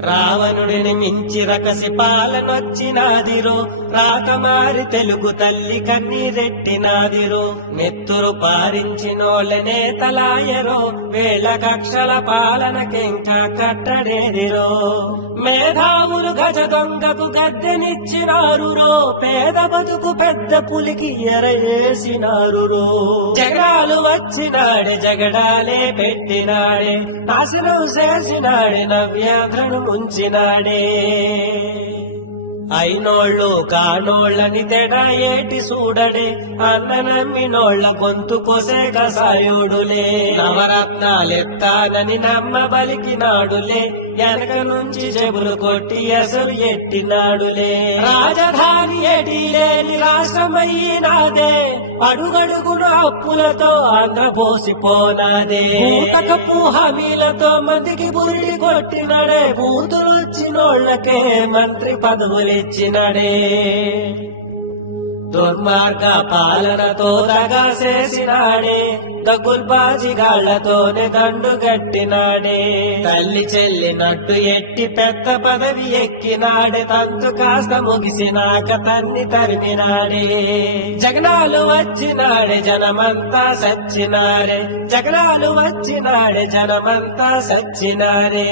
రావణుడిని మించి రకసి పాలనొచ్చినాదిరో రాకమారి తెలుగు తల్లి కన్నీరెట్టినాదిరో నెత్తురు పారించినోళ్ళనే తలాయరో వేల కక్షల పాలనకింకా కట్టడేదిరో. మేధావులు గజ దొంగకు గద్దెనిచ్చినారు రో పేద బతుకు పెద్ద పులికి ఎరయేసినారు రో జగడాలు వచ్చినాడే జగడాలే పెట్టినాడే నాశనం చేసినాడే నవ్యాంధ్రను ముంచినాడే అయినోళ్ళు కానోళ్ళని తెడా ఏటి చూడడే అన్న నమ్మినోళ్ళ గొంతు కొసే కసాయుడులే నవరత్నాలెత్తానని నమ్మ బలికినాడులే వెనక నుంచి చెబులు కొట్టి ఎసరు ఎట్టినాడులే రాజధాని ఎటి లేని రాష్ట్రమయ్యినాదే అడుగడుగున అప్పులతో ఆంధ్ర పోసిపోనాదే. ఊటకపు హామీలతో మందికి బురిడి కొట్టినడే బూతులు వచ్చినోళ్ళకే మంత్రి పదవులిచ్చినడే. దుర్మార్గ పాలనతో దగా చేసినాడే. దగుల్బాజిగాళ్ళతోనే దండు గట్టినాడే. తల్లి చెల్లినట్టు ఎట్టి పెద్ద పదవి ఎక్కినాడే. తంతు కాస్త ముగిసినాక తన్ని తరిమినాడే. జగనాలు వచ్చినాడే జనమంతా సచ్చినారే. జగనాలు వచ్చినాడే జనమంతా సచ్చినారే.